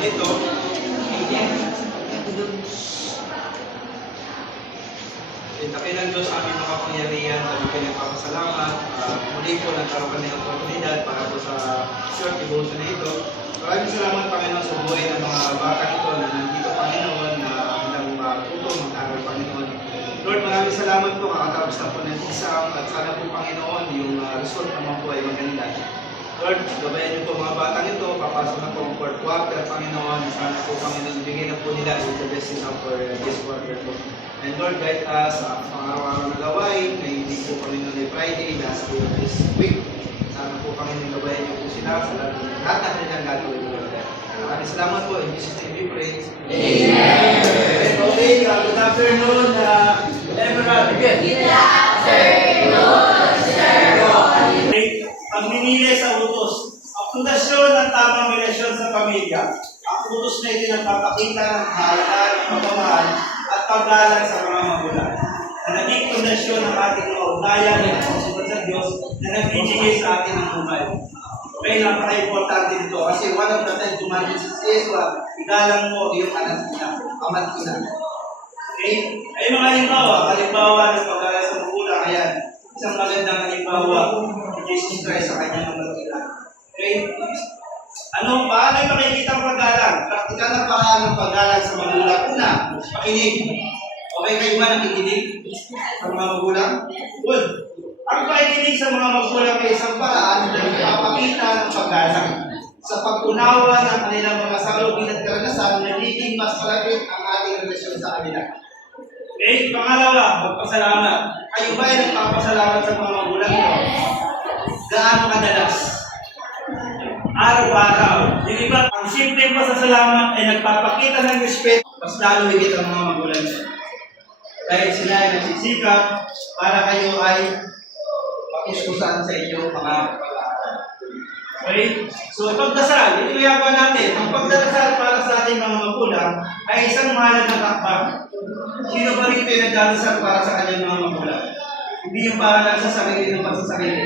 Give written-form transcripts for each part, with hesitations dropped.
nito. Itakin ng Diyos aming makapangyarihan, kami pinagpapasalamat. Muli po nagkaroon kami ng oportunidad para po sa short devotion na ito. Maraming salamat, Panginoon, sa buhay ng mga bata ito na nandito, Panginoon, na handang matuto, mag-aral, Panginoon. Lord, maraming salamat po, kakatapos na po ng exam at sana po, Panginoon, yung result naman po ay maganda. Lord, gabayan niyo po mga batang ito, papasok na po ang fourth quarter, Panginoon, sana po, Panginoon, bigyan na po nila with the blessings of this quarter po. And Lord, guide us sa pang-araw-araw na gawain, na hindi po kami ng Friday, last day of this week. Sana po kami ng gawain niyo po sila sa lahat na kanilang gagawin po. Maraming salamat po. In Jesus' name we pray. Amen. Okay, good afternoon, Emerald. Good afternoon, Sir Ron. Pagninilay sa utos. Ang pundasyon ng tamang relasyon sa pamilya. Ang utos na ito nagpapakita ng halaga, pagmamahal, at paggalang sa mga magulang. Na naging pundasyon ng ating mga ugnayan at pagsunod sa Diyos na nagbibigay sa atin ng buhay. Okay, napaka-importante nito kasi one of the 10 commandments is igalang mo yung anak nila, amat ina. Okay? Ay mga halimbawa ng paggalang sa magulang, ayan, isang magandang halimbawa ni Jesus Christ sa kanyang amat ina. Okay? Paano yung makikita ang paggalang? Praktikal na paraan ng paggalang sa magulang. Una, pakinig. Okay kayo ba nakikinig sa mga magulang? Good. Ang pakikinig sa mga magulang ay isang paraan na ipapakita ng paggalang. Sa pag-unawa ng kanilang mga salubin at karanasan, nagiging mas malapit ang ating relasyon sa kanila. Okay? Pangalawa, magpasalamat. Kayo ba ay nagpapasalamat sa mga magulang nyo? Gaano kadalas? Araw-araw. Yung iba, ang simpleng pasasalamat ay nagpapakita ng respeto, mas lalo higit ang mga magulang nyo. Dahil sila ay nagsisikap para kayo ay makuskusan sa inyong mga pag-aaral. Okay? So, pagdasal, ito yung natin. Ang pagdasal para sa ating mga magulang ay isang mahalagang hakbang. Sino ba rin pinagdadasal para sa kanyang mga magulang? Hindi yung para lang sa sarili ng pagsasarili.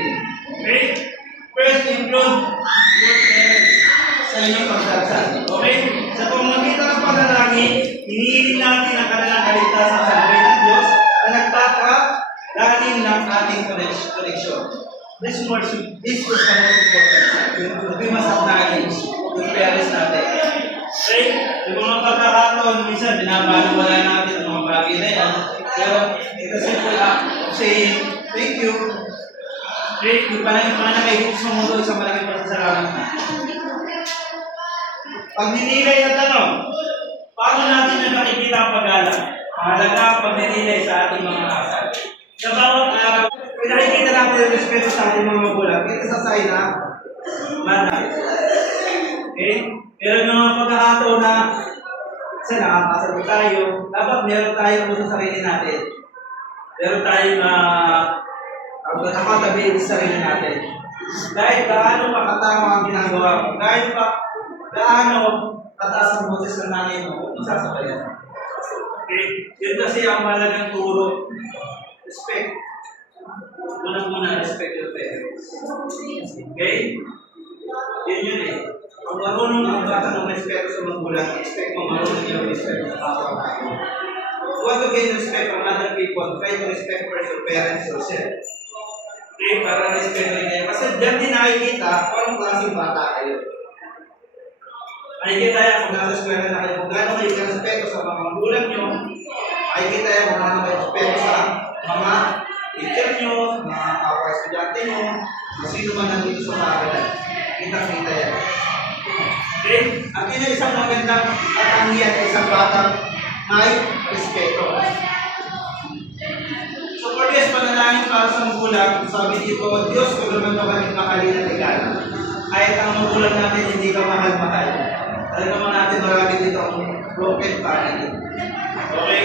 Okay? First, include your parents sa inyong pagdasal. Okay? Sa pamamagitan ng panalangin, hinihiling natin ang kanilang kaligtasan sa buhay ng Diyos na nagpapalalim ng ating connection. This is the most important. We must acknowledge yung parents natin. Okay? Yung mga pagkakataon, minsan, binabaliwala natin ang mga bagay na yan. Pero, ito simple act of saying, thank you. Okay? Yung pananakay sa mundo, isang malaking pasasalamat na. Pagninilay na tanong, paano natin na nakikita ang pag-alam? Mahalaga ang pagninilay sa ating mga asal. Sa bawat araw, pinakikita natin ang respeto sa ating mga magulang. Ito sa sign na manay. Okay? Pero mga pagkakataon na kasi nakakasagot tayo, dapat meron tayong sa sarili natin. Meron tayong nakatabi sa sarili natin. Dahil gaano makatama ang ginagawa mo, dahil gaano kataas ang boses ng nanay mo, masasabayan. Okay? Yun kasi ang malagang turo. Respect. Unang-una, respect your parents. Okay? Yun eh. Kung marunong ang bata ng respeto sa magulang, expect mo marunong yung respeto sa kapwa. You want to gain respect from other people, try to respect first your parents yourself. Okay? Para respeto rin kayo. Kasi dyan din nakikita kung anong klaseng bata kayo. Nakikita yan kung nasa eskwela na kayo, kung gano'n kayo respeto sa mga magulang nyo, nakikita yan kung gano'n kayo respeto sa mga teacher nyo, mga kapwa-estudyante nyo, kung sino man nandito sa paaralan. Kita-kita yan. Okay? At yun ay isang magandang katangian ay isang batang may respeto. So for this, panalangin para sa magulang, sabi dito, Diyos, kung naman ito kaming mahalin at igala. Kahit ang magulang natin hindi ka mahal-mahal. Alam naman natin marami dito ang broken family. Okay?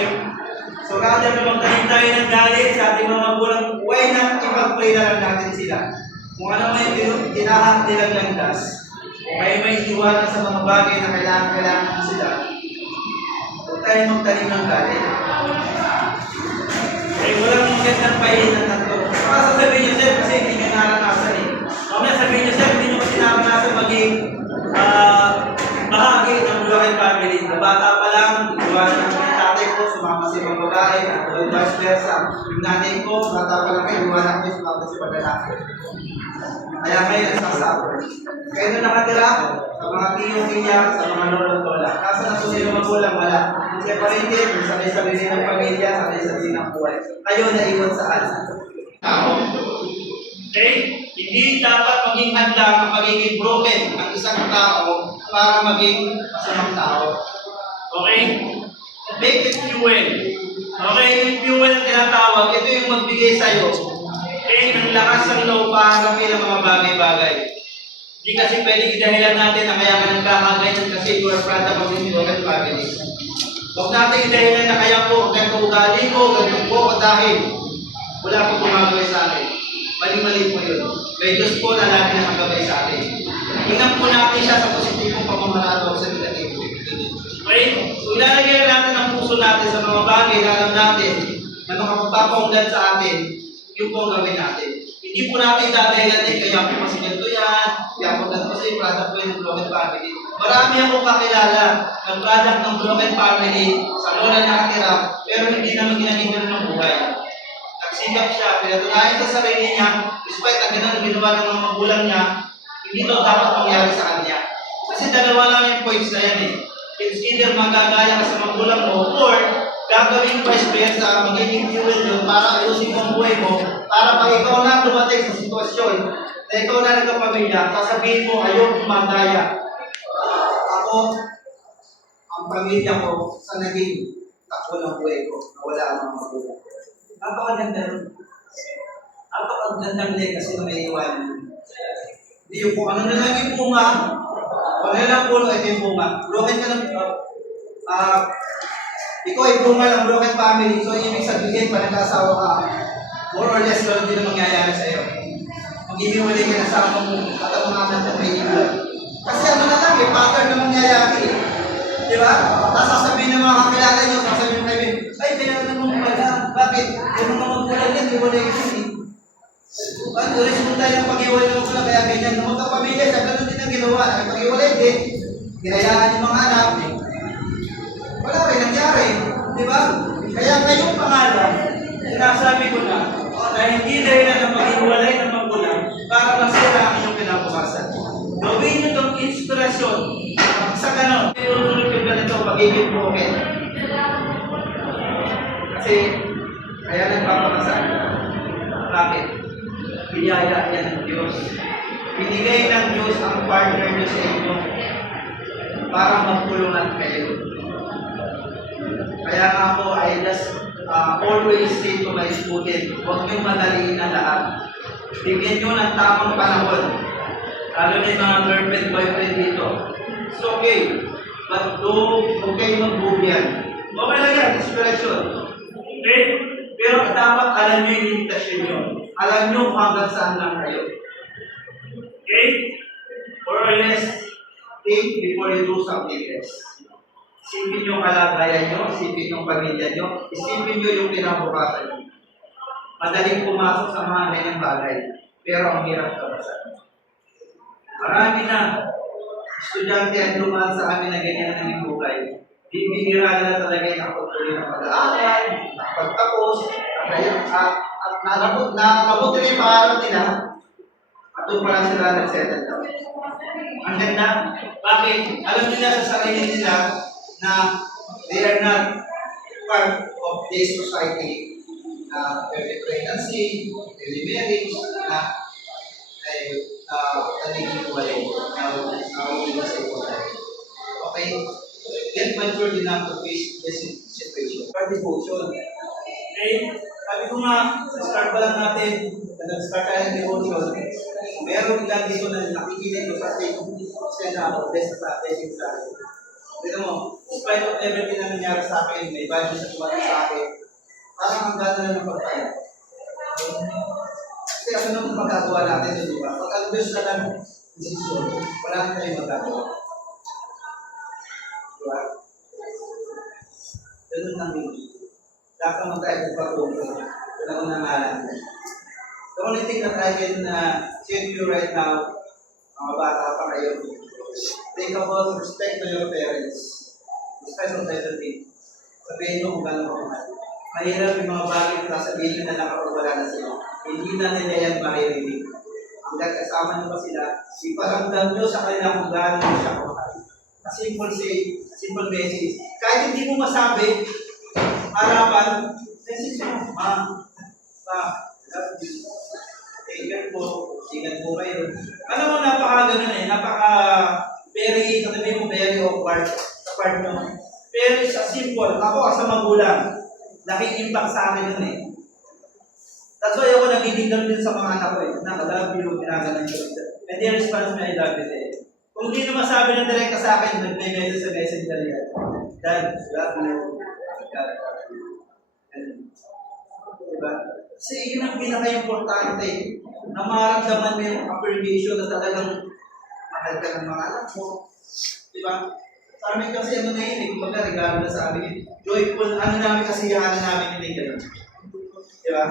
So rather na magtahin tayo ng galit sa ating mga magulang, why not ipag-pray na lang natin sila? Kung ano may tinahan nilang landas, kung kayo may iwanan sa mga bagay na kailangan sila, huwag tayo magtanim ng galit. Kaya walang magandang pahinan na ito. Baka sasabihin niyo, sir, kasi hindi nyo naranasan eh. Mamaya sabihin niyo, sir, hindi nyo kasi naranasan maging bahagi ng family. Na bata pa lang, iwanan ng tatay ko, sumama sa ibang babae, at vice versa. Yung nanay ko, bata pa lang kayo, iwanan ko, sumama sa ibang lalaki. Kaya kayo nagsasuffer. Kayo na nakatira sa mga tiyo-tiya, sa mga lolo-lola. Nasa na po yung magulang, wala. Separated, sabay-sabay ng pamilya, sabay-sabay ng buhay. Kayo na iwan saan? Tao. Okay? Hindi dapat maging hadlang ang pagiging broken ang isang tao para maging masamang tao. Okay? Make it fuel. Okay? Yung fuel na tinatawag, ito yung magbigay sa'yo. Okay? Ng lakas ng loob para harapin ang mga bagay-bagay. Hindi kasi pwede idahilan natin na kaya ka nagkakagayon kasi you are product of the broken family. Huwag natin idahilan na kaya po, ganito ugali ko, ganito po, dahil wala po gumagawin sa akin. Mali-mali po yun. May Diyos po na lagi nakagabay sa atin. Tingnan po natin siya sa positibong pamamaraan o sa negatibo. Okay? So ilalagay natin ang puso natin sa mga bagay na alam natin na makapagpapaundan sa atin, yung po ang gawin natin. Hindi po natin dadahilan din kaya po kasi ganito yan, kaya po ganito kasi product po yung broken family. Marami akong kakilala ng product ng broken family sa lola nakatira, pero hindi naman ginagin ng buhay. Nagsikap siya, pinatunayan sa sarili niya, despite ang ganang ginawa ng mga magulang niya, hindi ito dapat mangyari sa kanya. Kasi dalawa lang yung points na yan eh. It's either magagaya ka sa magulang mo, or gagawin vice versa, magiging fuel yun para ayusin mo ang buhay mo, para pag ikaw na dumating sa sitwasyon, na ikaw na nagkapamilya, sasabihin mo, ayun, magaya. Ako, ang pamilya ko, sa naging takbo ng buhay ko, na wala ang mga magulang. Napakaganda rin. Napakagandang legacy na may iwanan. Hindi yung kung ano na lang yung bunga, kung ano lang puno, ito yung bunga. Broken ka ng, ikaw ay bunga ng broken family, so ibig sabihin, pa nag-asawa ka, more or less, ganun din ang mangyayari sa'yo. Mag-iiwalay ka na sa mo, at ang mga anak na may iwan. Kasi ano na lang, pattern na mangyayari. Di ba? Tapos sasabihin ng mga kakilala nyo, sasabihin kayo, ay, kailangan naman pala. Bakit? Yung mga magulang yan, iwalay ko eh. Ano, resulta yung pag-iwalay ng magulang, kaya ganyan. Nung magkapamilya, siya ganun din ang ginawa. Ay, pag-iwalay din, ginayaan yung mga anak. Wala rin nangyari. Di ba? Kaya ngayong pangalan, sinasabi ko na hindi dahil na mag-iwalay ng magulang para masira ang inyong kinabukasan. Gawin nyo itong inspirasyon. Sa ganon, tinutulog yung ganito, pag-ibig mo okay. Kasi, kaya nagpapakasal. Bakit? Biyaya yan ng Diyos. Binigay ng Diyos ang partner nyo sa inyo para magpulungan kayo. Kaya nga ako, I just always say to my student, huwag nyo madaliin ang lahat. Bigyan nyo ng tamang panahon. Lalo na yung mga girlfriend, boyfriend dito. It's okay. But huwag kayo magbubyan. Okay lang yan, inspiration. Okay? Pero dapat alam nyo yung limitasyon nyo. Alam nyo hanggang saan lang kayo. Okay? More or less, think before you do something else. Isipin yung kalagayan nyo, isipin yung pamilya nyo, isipin nyo yung kinabukasan nyo. Madaling pumasok sa mga ganyang bagay, pero ang hirap kabasan. Marami na estudyante ang lumaan sa amin na ganyan na naging buhay. Bibihira na talaga yung nakapagtuloy ng pag-aaral, nakapagtapos, at nakabot na yung pangarap nila, at doon pala sila nag-settle down. Ang ganda, bakit? Alam nila sa sarili nila na they are not part of this society na early pregnancy, early marriage, na ay nagiging walay na umiwas sa ipotay. Okay? Get mature enough to face this situation. For devotion. Okay? Sabi ko nga, sa start pa lang natin, nag-start tayo ng devotion, meron lang dito na nakikinig ko sa ating send out, best sa blessing sa akin. Pero mo, despite of everything na nangyari sa akin, may value sa tuwa sa akin, parang ang gano'n na ng pagkaya. Kasi ano naman magagawa natin, di ba? Pag ang Diyos na lang desisyon, wala na tayong magagawa. Di ba? Ganun lang yun. Dapat mag-tayo ng pag-uwi. Wala kong nangalan. The only thing that I can say to you right now, mga bata pa kayo, think about respect to your parents. Special title day. Sabihin mo kung gano'n ka kumahal. Mahirap yung mga bagay na sasabihin nyo na nakapagwala na sila. Hindi na nila yan maririnig. Hanggang kasama nyo pa sila, iparamdam nyo sa kanila kung gano'n nyo siya kumahal. A simple say, a simple message. Kahit hindi mo masabi, harapan, message mo, Ma, love you. Take care po, ingat po kayo. Alam mo, napaka-ganon very, sabi mo, very awkward sa part mo. Pero sa simple, ako as a magulang, laking impact sa akin yun eh. That's why ako nagiging din sa mga anak ko eh. Love you, ginagalan ko. And their response me, I love you eh. Kung hindi na masabi ng direkta sa akin, nag-message sa messenger yan. Dad, love you. Diba? Kasi yun ang pinaka-importante na maramdaman mo yung affirmation na talagang mahal ka ng mga anak mo. Diba? Sa amin kasi ano na yun, kumbaga regalo na sa amin. Joyful, ano namin kasiyahan namin yun eh. Diba?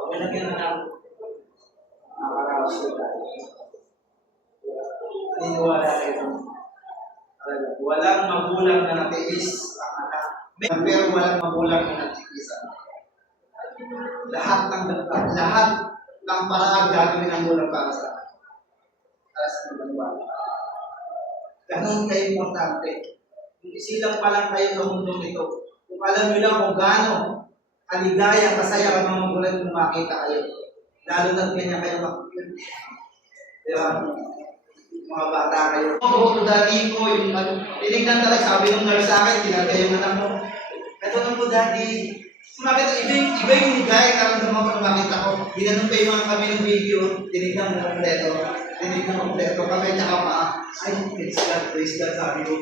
Huwag na namin nakakaraos na tayo. Naniniwala kayo. Walang magulang na natiis ang anak. Pero walang magulang na natiis ang anak. Lahat ng paraan gagawin ng gulang para sa anak. Para sa mga ganon kayo importante. Kung isilang pa lang kayo sa mundo nito, kung alam nyo lang kung gaano kaligaya, kasaya ang mga magulang kung makita kayo. Lalo na ganyan kayo makikita. Diba? Mga bata kayo. Oo, daddy ko, yung tinignan talaga, sabi ng nurse sa akin, tinagay yung anak mo. Ito na po, daddy. Makita, iba yung higay, karamdaman ko na makita ko. Ginanong pa yung mga kami ng video, tinignan mo kompleto. Tinignan mo kompleto, kami tsaka pa, ay, praise God, sabi ko.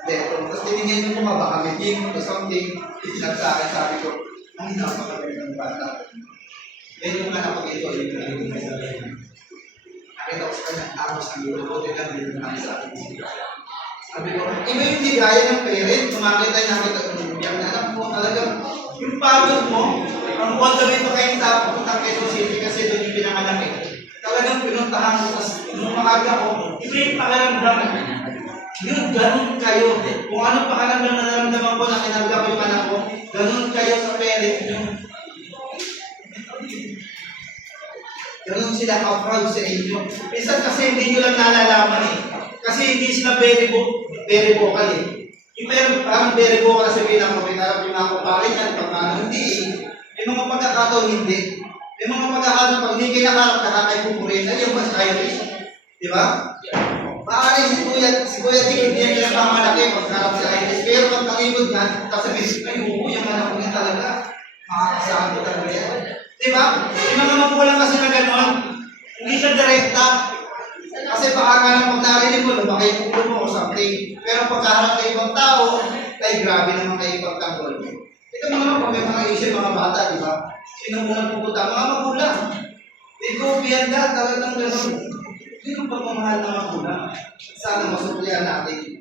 Kompleto. Tapos tinignan mo mga baka may team or something, tinignan sa akin, sabi ko, ay, napakagay ng bata. Then yung anak ko dito, yung pinagiging sa akin. Nakita ko sa kanya, tapos ang gulo ko, tingnan dito na sa akin. Sabi ko, iba yung higaya ng parent, kumakita yung nakita ko, yung anak mo, talagang, yung pagod mo, ang all the way pa kayong pupunta Quezon City kasi doon yung pinanganak eh. Talagang pinuntahan mo, tapos nung makaga ko, iba yung pakiramdam. Yun, ganun kayo. Kung anong pakiramdam na naramdaman ko na kinarga ko yung anak ko, ganun kayo sa parent nyo. Ganun sila ka-proud sa inyo. Minsan kasi hindi nyo lang nalalaman eh. Kasi hindi sila very vocal eh. Yung parang very vocal sabihin ako, pinarap yung ako pare yan, pag hindi eh. May mga pagkakataon hindi. May mga pagkakataon pag hindi kayo nakarap, nakakaipupurin, ay yung mas kayo eh. Di ba? Maaaring si Kuya Dick, hindi yan pinagmamalaki pag nakarap sa ITS. Pero pag nakibod na, tapos sabihin, ay oo, yung anak ko niya talaga. Makakasaan ko talaga yan. Di ba? Yung mga magulang kasi na gano'n, hindi siya direkta. Kasi baka nga lang pag narinig mo, lumaki yung ulo mo o something. Pero pagkaharap ka ibang tao, ay grabe naman kayo ipagtanggol. Ito mga pag may mga Asian, mga bata, di ba? Sino mo pupunta? Mga magulang. They go beyond that, talagang gano'n. Sino pagmamahal ng magulang? Sana masuklihan natin.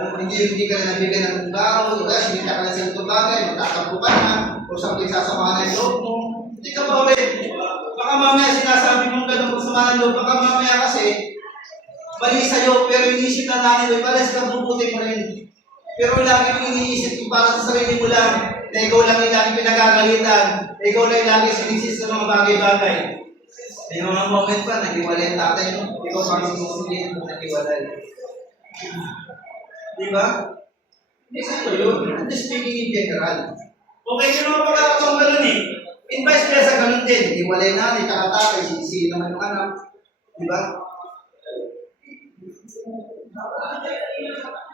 Hindi ka na nabigyan ng tunggaw, hindi ka na sa bagay, magtatampo ka na, o something sasamahan na yung loob mo. Hindi ka pa ulit. Baka mamaya sinasabi mong ganun kung samahan ng loob, baka mamaya kasi mali sa'yo, pero iniisip na natin, pares kang bubuti mo rin. Pero lagi mong iniisip kung para sa sarili mo lang, na ikaw lang yung lagi pinagagalitan, na ikaw lang yung lagi sinisis sa mga bagay-bagay. May mga moment pa, nag-iwalay ang tatay mo, ikaw parang sinusulihin mo, nag-iwalay. Diba? Isa ito yun. I'm just speaking in general. Okay, yun naman pagkakataong ganun eh. In vice versa, ganun din. Iwalay na, itakatake, sinisili naman yung anak. Diba?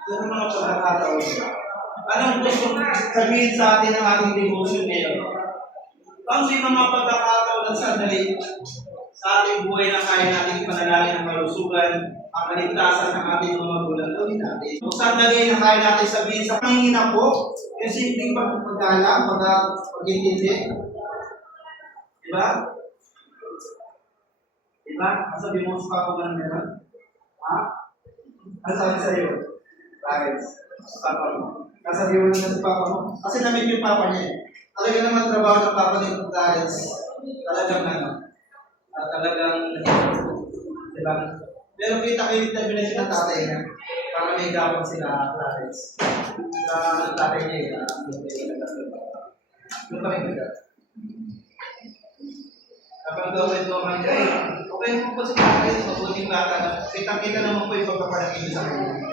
Ganun mga pagkakataong. Anong gusto sabihin sa atin ng ating devotion ngayon? Ang mga pagkakataon ng sandali sa ating buhay na kaya natin panalangin ng kalusugan, ang kaligtasan ng ating mga magulang, gawin natin. Kung sandali na kaya natin sabihin sa pangingina po, yung simpleng pagpagala, pag-intindi. Diba? Diba? Sabi mo sa papa mo na meron? Ha? Ano sabi sa'yo? Bakit? Sa papa mo. Kasabi mo na sa papa mo. Kasi namit yung papa niya eh. Talaga naman trabaho ng papa niya ng parents. Talagang ano. Talagang, diba? Pero kita kayo yung determination ng tatay niya. para may gapang sila Clarence. Sa tatay niya, yung pakinggan. Kapag gawin mo man kayo, okay mo po sa tatay, mabuting bata. Kita-kita naman po yung pagpapalaki niyo sa kanya.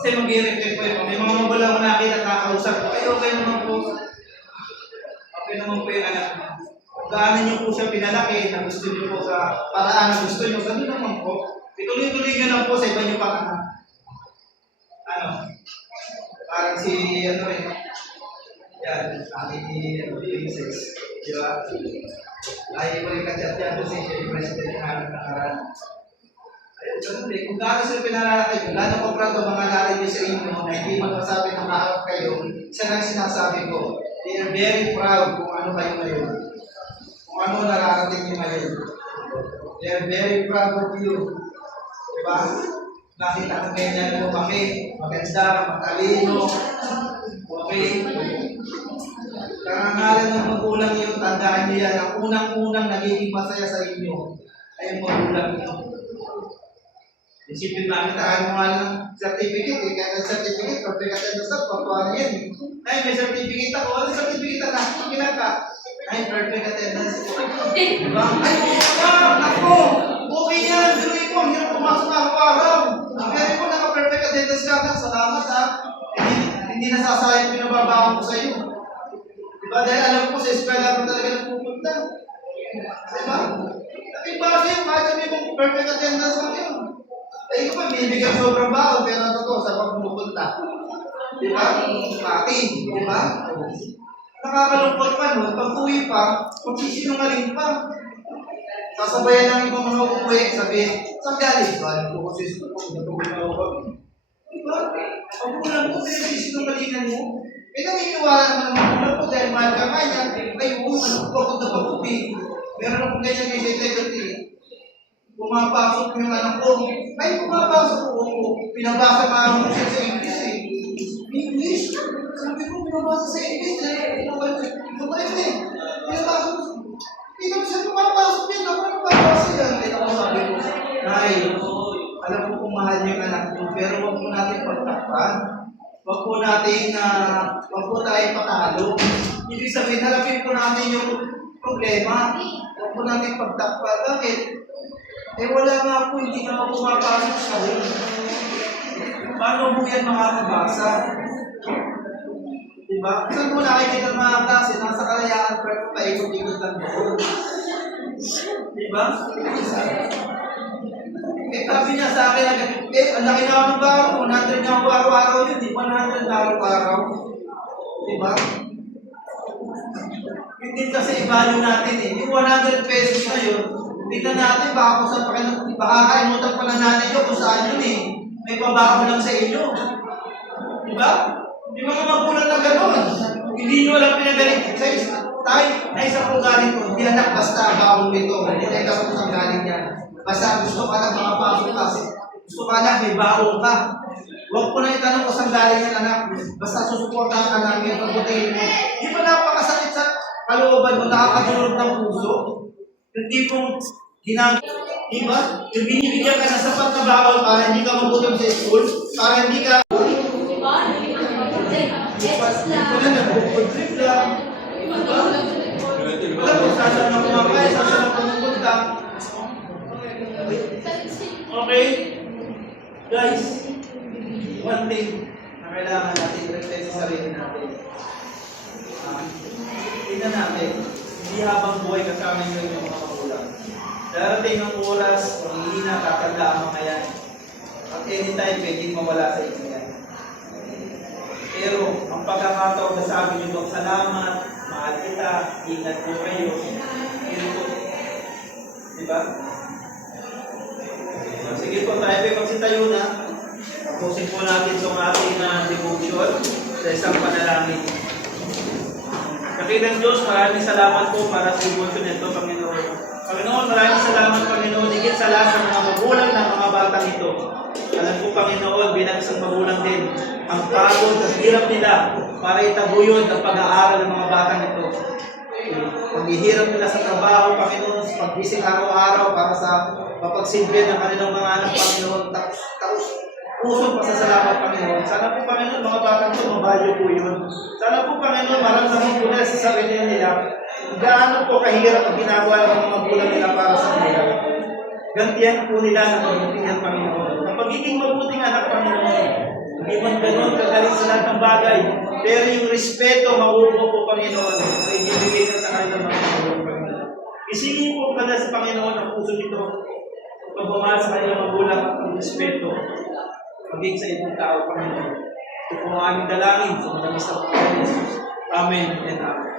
Kasi mag-i-reflect po yun. May mga magulang mo nakita at nakakausap po. Ay, okay naman po. Okay naman po yung anak mo. Kung gaano niyo po siya pinalaki, na gusto niyo po sa paraan na gusto niyo, ganun naman po. Ituloy-tuloy niyo lang po sa iba niyo pang parang si, yan, aking princess. Di ba? Ay, ko rin kachat yan kasi siya yung president ng anak nakaraan. Ayun, ganun eh. Kung gaano sila pinalalaki, lalo ko prado mga narinig sa inyo na hindi magpasabi ng kaharap kayo, isa lang sinasabi ko, they are very proud kung ano kayo ngayon. Kung ano nararating niyo ngayon. They are very proud of you. Diba? Nakita ka ganyan lumaki, maganda, matalino. Okay? Karangalan ng magulang niyo, tandaan niyo yan, ang unang-unang nagiging masaya sa inyo ay ang magulang niyo. Isipin namin, tahan mo nga ng certificate, eh. Kaya ng certificate, perfect attendance na, pagkuhan na yan. Ay, may certificate ako. Ano certificate na? Kilang ka? Ay, perfect attendance. Diba? Ay, ako! Okay yan, duloy mo, hirap pumasok araw-araw. Meron ko naka-perfect attendance ka na, salamat ha. Hindi nasasayang pinababaan ko sa iyo. Diba? Dahil alam ko sa eskwela ko talaga nagpupunta. Diba? Tapi bakit? Kahit sabi mong perfect attendance lang yun. Ay, ikaw pa, bibigyan sobrang baon, pero totoo sa pagpupunta. Di ba? Pati, di ba? Nakakalungkot pa, no? Pag uwi pa, magsisinungaling pa. Sasabayan ng ibang mga umuwi, sabihin, saan galing? Galing ko kasi ito, natulog ako. Di ba? Pag ulang po, pinagsisinungalingan mo. Eh, naniniwala naman ng magulang ko dahil mahal ka kanya, ay, pagod na pag-uwi. Meron akong ganyan may integrity. Pumapasok yung anak ko. Ay, pumapasok ko. Pinabasa pa ako siya sa English eh. English? Sabi ko, pinabasa sa English eh. Ito ba yun eh? Pinabasa ko. Hindi kami siya pumapasok yan. Ako pumapasok yan. Kaya ako sabi ko, Nay, alam ko kung mahal niyo yung anak niyo, pero huwag po natin pagtakpan. Huwag po tayong patalo. Ibig sabihin, harapin po natin yung problema. Huwag po natin pagtakpan. Bakit? Eh wala nga po, hindi naman pumapasok sa rin. Paano po yan makakabasa? Diba? Saan mo nakikita ng mga klase? Nasa kalayaan, pero paikot-ikot lang doon. Diba? Eh sabi niya sa akin, ang laki na ako ng baro, 100 na ako araw-araw yun, di 100 na araw-araw. Diba? Hindi kasi i-value natin eh. Yung 100 pesos na yun, tingnan natin, baka kaimutan pa na natin yun kung saan yun eh. May pabago lang sa inyo. Diba? Yung mga magulang na gano'n. Hindi nyo alam pinagaling. Tayo, na isa kong galing ko, hindi anak basta baon nito. Hindi na ikaw kung saan galing yan. Basta gusto ka lang makapasok kasi. Gusto ka lang, may baon ka. Huwag ko na itanong kung saan galing yan anak. Basta susuportahan ka namin, pagbutihin mo. Di ba napakasakit sa kalooban mo, nakakadulog ng puso? Yung tipong diba? Yung binibigyan ka ng sapat na baon para hindi ka magutom sa school, para hindi ka wala na, trip lang. Wala kung saan na kumakain, saan na pumupunta. Okay? Guys, one thing na kailangan natin reflect sa sarili natin. Tingnan natin, hindi habang buhay kasama yung mga magulang. Darating ang oras, mahihina, tatanda ang mga yan. At anytime, pwedeng mawala sa inyo yan. Pero, ang pagkakataon na sabi nyo, salamat, mahal kita, ingat po kayo. Diba? Sige po, tayo po magsitayo na. Tapusin po natin itong ating devotion sa isang panalangin. Kapilang Diyos, maraming salamat po para sa devotion nito, Panginoon. Panginoon, maraming salamat, Panginoon. Higit sa lahat ng mga magulang ng mga batang ito. Alam ko, Panginoon, bilang isang magulang din, ang pagod at hirap nila para itaguyod ang pag-aaral ng mga batang ito. Paghihirap nila sa trabaho, Panginoon, sa paggising araw-araw para sa mapagsilbi ng kanilang mga anak, Panginoon. Tapos, pusong pasasalamat, Panginoon. Sana po, Panginoon, mga batang ito, mabalyo po yun. Sana po, Panginoon, maramdaman po nila sa sarili nila gaano po kahirap ang ginagawa ng mga magulang nila para sa kanila. Gantihan po nila sa pagiging Panginoon. Ang pagiging mabuting anak, Panginoon, hindi man ganun kagaling sa lahat ng bagay, pero yung respeto, mauupo po, Panginoon, ay ibibigay ka sa kanilang mga magulang, Panginoon. Isingin po ka sa Panginoon ang puso nito, pagmamahal sa kanilang magulang at ang respeto, maging sa ibang tao, Panginoon. Ito po ang aming dalangin sa matamis na Panginoon Jesus. Amen and Amen.